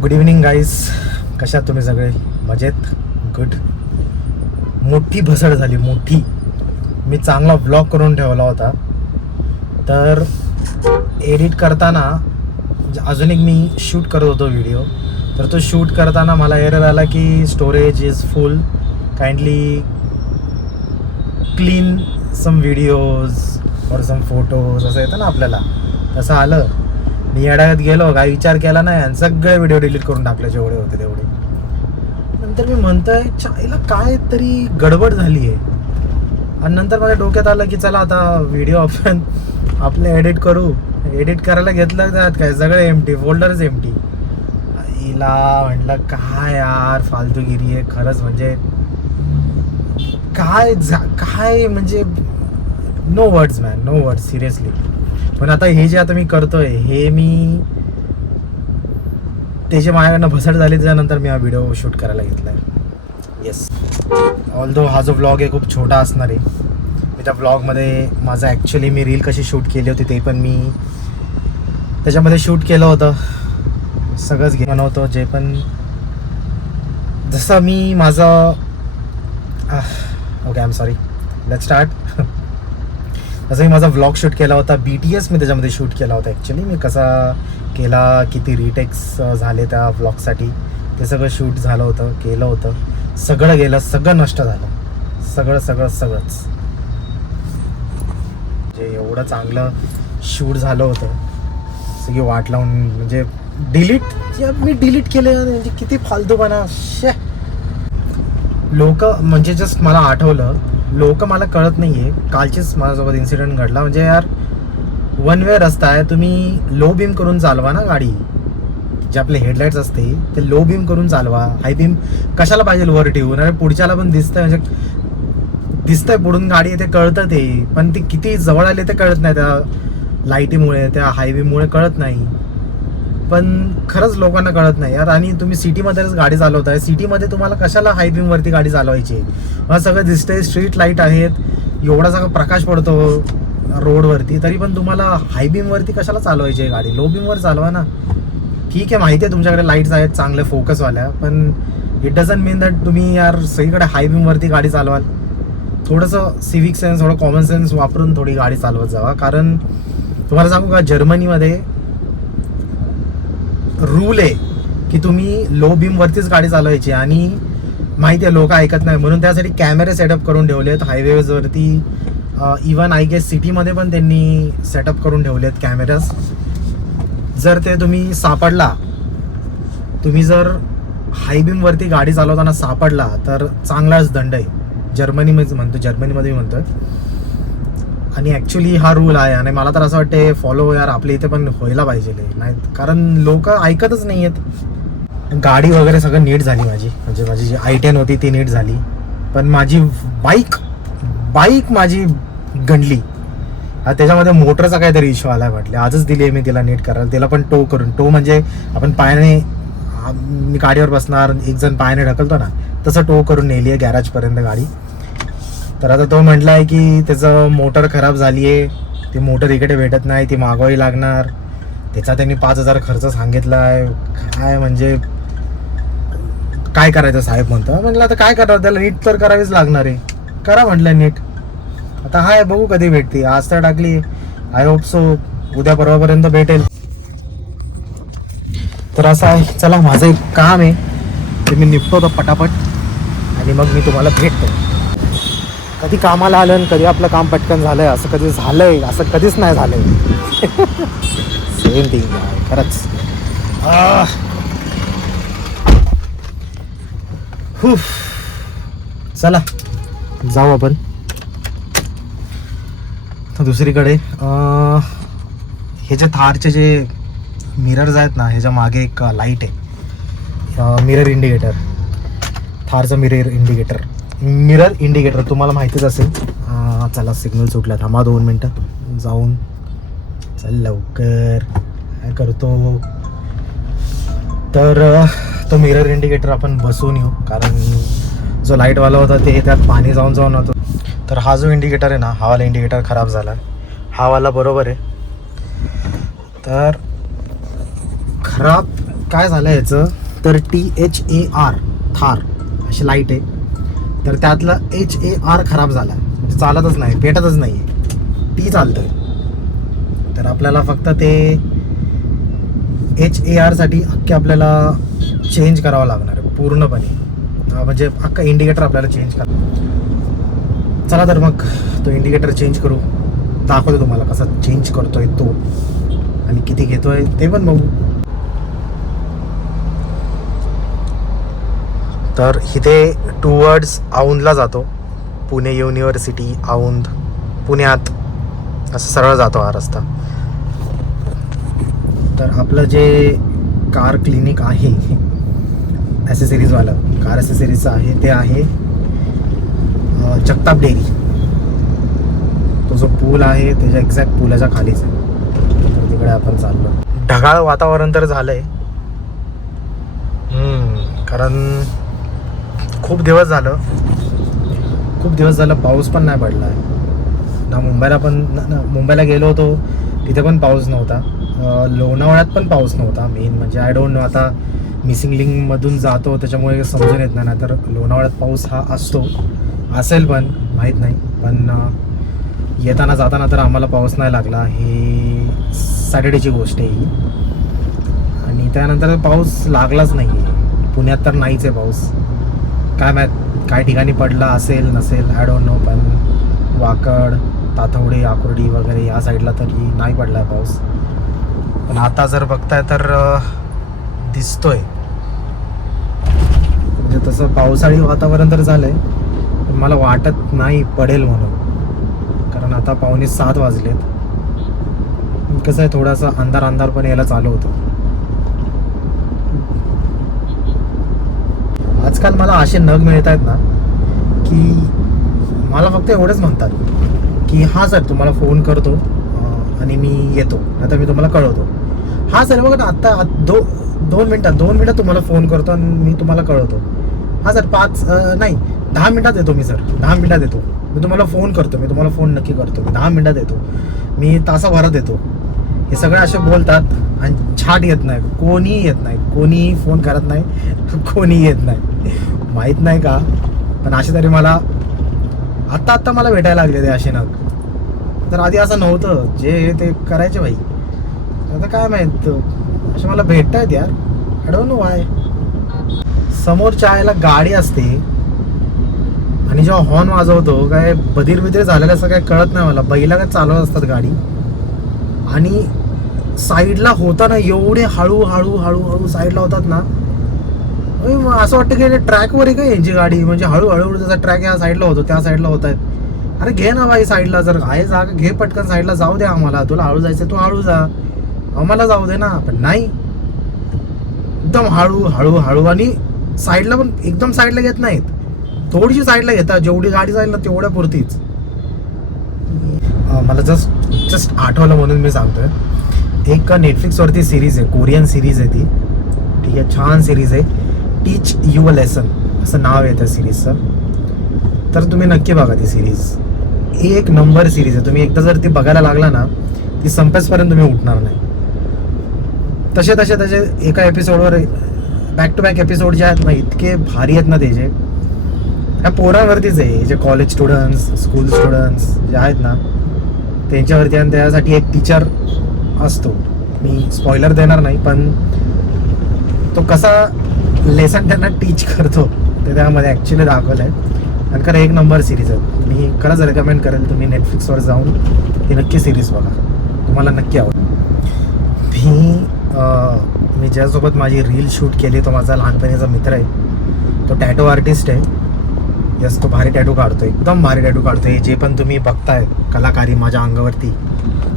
Good evening guys. कशात तुम्ही सगळे? मजेत? गुड. मोठी भसड झाली, मोठी. मी चांगला ब्लॉग करून ठेवला होता, तर एडिट करताना अजून एक मी शूट करत होतो व्हिडिओ, तर तो शूट करताना मला एरर आला की storage is full, kindly clean some videos or some photos असं येतं ना आपल्याला, तसं आलं. मी येड्यात गेलो, काय विचार केला नाही आणि सगळे व्हिडिओ डिलीट करून टाकले जेवढे होते तेवढे. नंतर मी म्हणतोय चायला काय तरी गडबड झाली आहे, आणि नंतर माझ्या डोक्यात आलं की चला आता व्हिडिओ आपण आपले एडिट करू. एडिट करायला घेतलं त्यात काय सगळे एमटी, फोल्डरच एमटी. हिला म्हटलं काय यार फालतूगिरी आहे खरंच, म्हणजे काय म्हणजे no words man, no words seriously. पण आता हे जे आता मी करतोय हे मी ते जे माझ्याकडनं भसड झाली त्याच्यानंतर मी हा व्हिडिओ शूट करायला घेतला आहे. येस, ऑल्दो हा जो व्लॉग आहे खूप छोटा असणार आहे. मी त्या व्लॉगमध्ये माझं ॲक्च्युली मी रील कशी शूट केली होती ते पण मी त्याच्यामध्ये शूट केलं होतं. सगळंच बनवतो जे पण, जसं मी माझं okay I am sorry, let's start. जसं मी माझा व्लॉग शूट केला होता, BTS मी त्याच्यामध्ये शूट केला होता. ॲक्च्युली मी कसा केला, किती रिटेक्स झाले त्या व्लॉगसाठी, ते सगळं शूट झालं होतं, केलं होतं. सगळं गेलं, सगळं नष्ट झालं, सगळंच. जे एवढं चांगलं शूट झालं होतं, सगळी वाट लावून म्हणजे मी डिलीट केले, म्हणजे किती फालतूपणा. लोक म्हणजे जस्ट मला आठवलं, लोक मला कळत नाही आहे. कालचीच माझ्यासोबत इन्सिडेंट घडला. म्हणजे यार वन वे रस्ता आहे, तुम्ही लो बीम करून चालवा ना गाडी. जे आपले हेडलाईट्स असते ते लो बीम करून चालवा. हाय बीम कशाला पाहिजे वर ठेवून? अरे पुढच्याला पण दिसतंय, म्हणजे दिसतंय पुढून गाडी येते कळतं ते, पण ती किती जवळ आले ते कळत नाही. त्या लाईटीमुळे, त्या हाय बीममुळे कळत नाही. पण खरंच लोकांना कळत नाही यार. आणि तुम्ही सिटीमध्येच गाडी चालवताय, सिटीमध्ये तुम्हाला कशाला हाय बीमवरती गाडी चालवायची? मला सगळं दिसतंय, स्ट्रीट लाईट आहेत, एवढा सगळं प्रकाश पडतो रोडवरती, तरी पण तुम्हाला हाय बीमवरती कशाला चालवायची आहे गाडी? लो बीमवर चालवा ना. ठीक आहे, माहिती आहे तुमच्याकडे लाईट्स आहेत चांगल्या फोकसवाल्या, पण इट डझंट मीन दॅट तुम्ही यार सगळीकडे हाय बीमवरती गाडी चालवाल. थोडंसं सिव्हिक सेन्स, थोडं कॉमन सेन्स वापरून थोडी गाडी चालवत जावा. कारण तुम्हाला सांगू का, जर्मनीमध्ये रूल आहे की तुम्ही लो बीमवरतीच गाडी चालवायची, आणि माहिती आहे लोक ऐकत नाही, म्हणून त्यासाठी कॅमेरे सेटअप करून ठेवले आहेत हायवेजवरती. इवन आय गेस सिटीमध्ये पण त्यांनी सेटअप करून ठेवले आहेत कॅमेराज. जर ते तुम्ही सापडला, तुम्ही जर हाय बीमवरती गाडी चालवताना सापडला तर चांगलाच दंड आहे. जर्मनीमध्ये म्हणतोय. आणि ॲक्च्युली हा रूल आहे, आणि मला तर असं वाटते फॉलो यार आपल्या इथे पण व्हायला पाहिजे नाही, कारण लोक ऐकतच नाही आहेत. गाडी वगैरे सगळं नीट झाली माझी, म्हणजे माझी जी I10 होती ती नीट झाली, पण माझी बाईक माझी गंडली. त्याच्यामध्ये मोटरचा काहीतरी इश्यू आला म्हटले. आजच दिली आहे मी तिला नीट करायला. तिला पण टो म्हणजे आपण पायाने, मी गाडीवर बसणार, एक जण पायाने ढकलतो ना, तसं टो करून नेली आहे गॅरेजपर्यंत गाडी. तर आता तो म्हटला आहे की त्याचं मोटर खराब झाली आहे, ती मोटर इकडे भेटत नाही, ती मागवावी लागणार. त्याचा त्यांनी 5,000 खर्च सांगितला आहे. काय म्हणजे काय करायचं साहेब म्हणतो. म्हटलं आता काय करणार, त्याला नीट तर करावीच लागणार आहे. करा म्हटलं नीट. आता हाय बघू कधी भेटते. आज तर टाकली, आय होप सो उद्या परवापर्यंत भेटेल. तर असं आहे, चला माझं एक काम आहे ते मी निपटवतो पटापट, आणि मग मी तुम्हाला भेटतो. कधी कामाला आलं आणि कधी आपलं काम पटकन झालंय, असं कधी झालंय? असं कधीच नाही झालंय. सेम थिंग आहे खरंच. चला जाऊ आपण दुसरीकडे. हे जे थारचे जे मिरर्स आहेत ना, ह्याच्या मागे एक लाईट आहे, मिरर इंडिकेटर. थारचं मिरर इंडिकेटर तुम्हाला माहितीच असेल. चला सिग्नल सुटला, थांबा 2 मिनटं जाऊन. चल लवकर, काय करतो. तर तो मिरर इंडिकेटर आपण बसवून येऊ, कारण जो लाईटवाला होता ते त्यात पाणी जाऊन होतं. तर हा जो इंडिकेटर आहे ना, हा वाला इंडिकेटर खराब झाला. हा वाला बरोबर आहे. तर खराब काय झालं याचं, तर THAR थार अशी लाईट आहे, तर त्यातलं HAR खराब झाला, म्हणजे चालतच नाही, पेटतच नाही आहे, टी चालतंय. तर आपल्याला फक्त ते HAR साठी अख्खे आपल्याला चेंज करावं लागणार आहे पूर्णपणे, म्हणजे अख्खा इंडिकेटर आपल्याला चेंज करा. चला तर मग तो इंडिकेटर चेंज करू, दाखवतो तुम्हाला कसा चेंज करतोय तो आणि किती घेतोय ते पण बघू. तर इथे टुवर्ड्स औंधला जातो, पुणे युनिव्हर्सिटी औंध, पुण्यात असं सरळ जातो हा रस्ता. तर आपलं जे कार क्लिनिक आहे ॲसेसरीजवालं, कार ॲसेसरीजचं आहे, ते आहे जगताप डेअरी. तो जो पूल आहे त्याच्या एक्झॅक्ट पुलाच्या खालीच आहे. तर तिकडे आपण चाललो. ढगाळ वातावरण तर झालंय, कारण खूप दिवस झालं पाऊस पण नाही पडला आहे ना. मुंबईला गेलो होतो तिथे पण पाऊस नव्हता, लोणावळ्यात पण पाऊस नव्हता. मेन म्हणजे आय डोंट नो, आता मिसिंग लिंकमधून जातो त्याच्यामुळे समजून येत नाही, तर लोणावळ्यात पाऊस हा असतो, असेल पण माहीत नाही. पण येताना जाताना तर आम्हाला पाऊस नाही लागला, हे सॅटर्डेची गोष्ट आहे ही. आणि त्यानंतर पाऊस लागलाच नाही आहे पुण्यात, तर नाहीच आहे पाऊस. काय माहीत काय ठिकाणी पडला असेल नसेल, आय डोंट नो. पण वाकड, तातवडे, आकुर्डी वगैरे या साईडला तरी नाही पडला आहे पाऊस. पण आता जर बघताय तर दिसतोय, म्हणजे तसं पावसाळी वातावरण तर झालंय, पण मला वाटत नाही पडेल म्हणून, कारण आता 6:45 वाजलेत. कसं आहे, थोडासा अंधार पण यायला चालू होतो. आजकाल मला असे नग मिळत आहेत ना, की मला फक्त एवढंच म्हणतात की हां सर तुम्हाला फोन करतो आणि मी येतो, आता मी तुम्हाला कळवतो. हां सर बघा ना, आत्ता 2 मिनटात तुम्हाला फोन करतो आणि मी तुम्हाला कळवतो. हां सर 10 मिनटात येतो मी, सर 10 मिनटात येतो, मी तुम्हाला फोन करतो, मी तुम्हाला फोन नक्की करतो, मी 10 मिनटात येतो, मी तासाभरात येतो. हे सगळे असे बोलतात आणि छाट येत नाही, कोणीही येत नाही, कोणीही फोन करत नाही, कोणी येत नाही, माहीत नाही का. पण असे तरी मला आत्ता मला भेटायला लागले ते असे नग. तर आधी असं नव्हतं, जे ते करायचे बाई. आता काय माहीत असे मला भेटतायत यार, आय डोंट नो वाय. समोरच्या यायला गाडी असते आणि जेव्हा हॉर्न वाजवतो, काय बधीर झालेलं असं काय कळत नाही मला, बैला काय चालवत असतात गाडी. आणि साईडला होताना एवढे हळू साईडला होतात ना, असं वाटतं की ट्रॅकवर आहे का यांची गाडी, म्हणजे हळूहळू जसा ट्रॅक या साईडला होतो त्या साईडला होत आहेत. अरे घे ना बाई साईडला, जर आहे जागा घे पटकन साईडला, जाऊ दे आम्हाला, तुला हळू जायचं तू हळू जा, आम्हाला जाऊ दे ना. पण नाही, एकदम हळू आणि साईडला पण एकदम साईडला घेत नाहीत, थोडीशी साईडला घेतात, जेवढी गाडी जाईल ना तेवढ्या पुरतीच. मला जस्ट आठवलं म्हणून मी सांगतोय. एक नेटफ्लिक्सवरती सिरीज आहे, कोरियन सिरीज आहे ती, ठीक आहे, छान सिरीज आहे, टीच यू अ लेसन असं नाव आहे त्या सिरीजचं. तर तुम्ही नक्की बघा ती सिरीज, एक नंबर सिरीज आहे. तुम्ही एकदा जर ती बघायला लागला ना, ती संपेसपर्यंत तुम्ही उठणार नाही. तसे त्याचे एका एपिसोडवर बॅक टू बॅक एपिसोड जे आहेत ना, इतके भारी आहेत ना त्याचे. ह्या पोरांवरतीच आहे, जे कॉलेज स्टुडंट्स, स्कूल स्टुडंट्स जे आहेत ना त्यांच्यावरती. आणि त्यासाठी एक टीचर असतो, मी स्पॉइलर देणार नाही, पण तो कसा लेसन त्यांना टीच करतो ते त्यामध्ये ॲक्च्युली दाखवलं आहे. आणि खरं एक नंबर सिरीज आहे, मी खरंच रेकमेंड करेल तुम्ही नेटफ्लिक्सवर जाऊन ती नक्की सिरीज बघा, तुम्हाला नक्की आवडेल. मी ज्यासोबत माझी रील शूट केली तो माझा लहानपणीचा मित्र आहे, तो टॅटो आर्टिस्ट आहे. यस, तो भारी टॅटू काढतो, एकदम भारी टॅटू काढतो. हे जे पण तुम्ही बघताय कलाकारी माझ्या अंगावरती,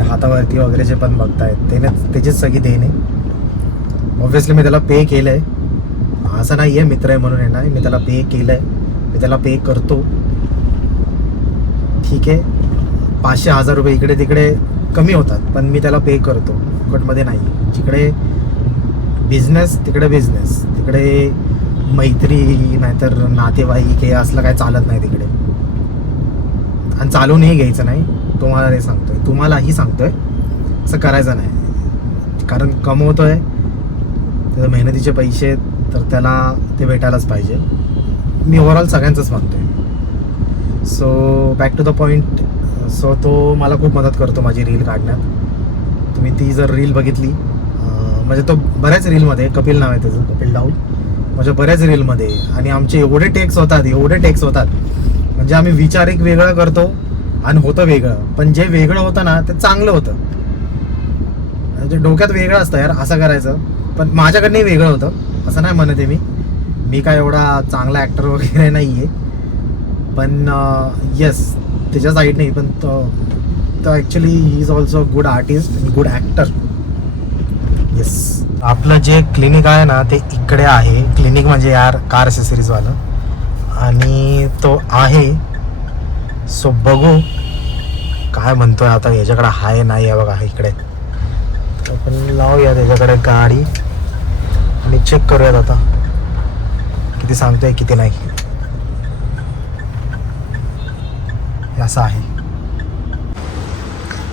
हातावरती वगैरे जे पण बघताय त्याचीच सगळी देण आहे. ऑब्व्हियसली मी त्याला पे केलं आहे, असं नाही आहे मित्र आहे म्हणून येणार, मी त्याला पे केलं आहे, मी त्याला पे करतो. ठीक आहे, 500-1000 रुपये इकडे तिकडे कमी होतात, पण मी त्याला पे करतो, फुकटमध्ये नाही. जिकडे बिझनेस तिकडे बिझनेस, तिकडे मैत्री नाहीतर नातेवाईक हे असलं काय चालत नाही तिकडे. आणि चालूनही घ्यायचं नाही, तुम्हाला नाही सांगतोय, तुम्हालाही सांगतोय असं करायचं नाही. कारण कमवतोय त्याचे मेहनतीचे पैसे तर त्याला ते भेटायलाच पाहिजे. मी ओव्हरऑल सगळ्यांचंच मानतोय. So back to the point. So तो मला खूप मदत करतो माझी रील काढण्यात. तुम्ही ती जर रील बघितली म्हणजे तो बऱ्याच रीलमध्ये, कपिल नाव आहे त्याचं, कपिल डाऊल, माझ्या बऱ्याच रीलमध्ये. आणि आमचे एवढे टेक्स होतात म्हणजे आम्ही विचार एक वेगळं करतो आणि होतं वेगळं. पण जे वेगळं होतं ना ते चांगलं होतं. म्हणजे डोक्यात वेगळं असतं यार असं करायचं, पण माझ्याकडनंही वेगळं होतं असं नाही म्हणत आहे मी काय एवढा चांगला ॲक्टर वगैरे नाही आहे. पण येस त्याच्या साईड नाही, पण तो actually he is also good artist आणि गुड ॲक्टर. येस. आपलं जे क्लिनिक आहे ना ते इकडे आहे. क्लिनिक म्हणजे यार कार ॲसेसरीजवालं. आणि तो आहे. सो बघू काय म्हणतोय आता. याच्याकडे आहे नाही आहे बघा इकडे. आपण लावूया त्याच्याकडे गाडी आणि चेक करूयात आता किती सांगतोय किती नाही. असं आहे.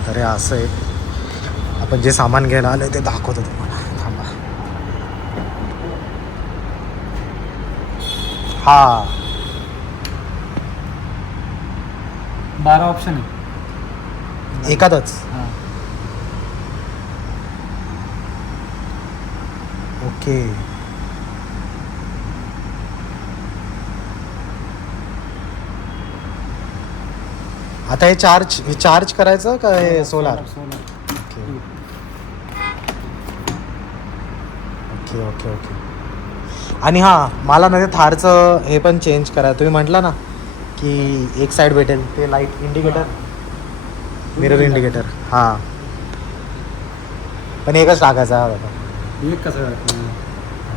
तर हे असं आहे. आपण जे सामान घ्यायला आलं ते दाखवतो तुम्हाला. थांबा. हा 12 ऑप्शन आहे एकातच. हां. ओके. आता हे चार्ज करायचं का हे solar? Okay okay okay okay. आणि हां मला ना ते थारचं हे पण चेंज करा. तुम्ही म्हटलं ना की एक साईड भेटेल ते लाईट इंडिकेटर, मिरर इंडिकेटर. हां पण एकच टाकायचं आहे बाबा. एक कसं भेटणार?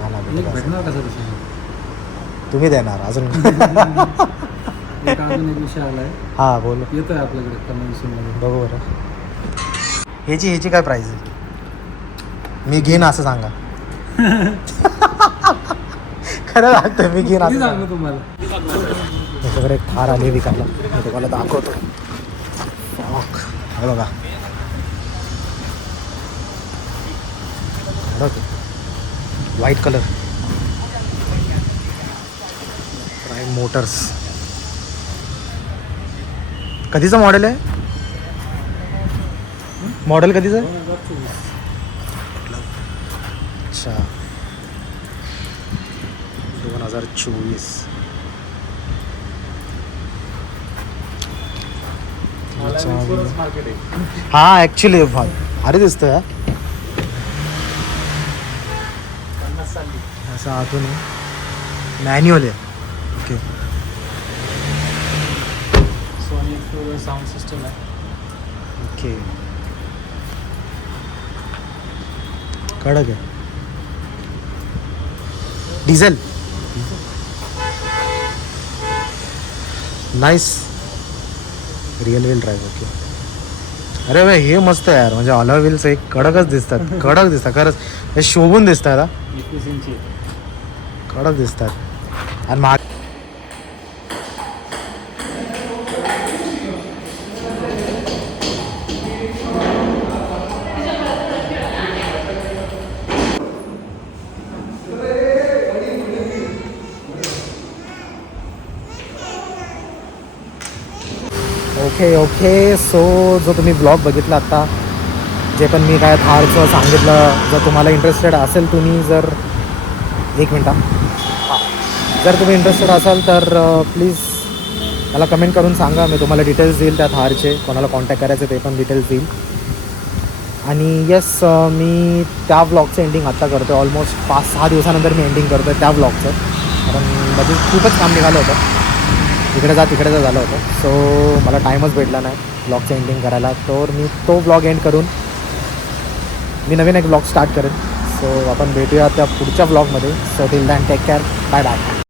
हा ना, एक भेटणार कसं तसं? तुम्ही देणार अजून. एक अजून एक विषय आलाय. हां बोल. येतोय आपल्याकडे कन्व्हेन्शनमध्ये. बघू बरं. ह्याची काय प्राईस आहे? मी घेईन असं सांगा. खरं लागतं मी घेईन किती असं सांगू तुम्हाला? त्याच्याकडे एक थार आली विकायला. मी तुम्हाला दाखवतो. हे बघा व्हाईट कलर प्राईम मोटर्स. कधीचं मॉडेल आहे? मॉडेल कधीचं आहे? 2024. अच्छा 2024. मार्केट आहे. हा ॲक्च्युली भारी दिसतोय हा. 50 साली. असं आतून मॅन्युअल आहे. ओके. सोनी साऊंड सिस्टम आहे. ओके कडक आहे. Diesel nice. Real wheel drive. Okay. अरे भाई हे मस्त आहे यार. म्हणजे अलॉय व्हील्स एक कडकच दिसतात. कडक दिसतात खरंच. हे शोभून दिसतात हा. 21 इंची. कडक दिसतात. आणि महाग. Okay okay. सो जो तुम्ही ब्लॉग बघितला आत्ता, जे पण मी काय थारचं सांगितलं, जर तुम्हाला इंटरेस्टेड असेल, तुम्ही जर एक मिनटा जर तुम्ही इंटरेस्टेड असाल तर प्लीज मला कमेंट करून सांगा. मी तुम्हाला डिटेल्स देईल त्या थारचे. कोणाला कॉन्टॅक्ट करायचे ते पण डिटेल्स देईल. आणि येस मी त्या ब्लॉगचं एंडिंग आत्ता करतो आहे. ऑलमोस्ट 5-6 दिवसानंतर मी एंडिंग करतो आहे त्या ब्लॉगचं. कारण मध्ये खूपच काम निघालं होतं. तिकडे जा झालं होतं. सो मला टाईमच भेटला नाही ब्लॉगचं एंडिंग करायला. तर मी तो ब्लॉग एंड करून मी नवीन एक ब्लॉग स्टार्ट करेन. सो आपण भेटूया त्या पुढच्या ब्लॉगमध्ये. So till then take care. Bye bye.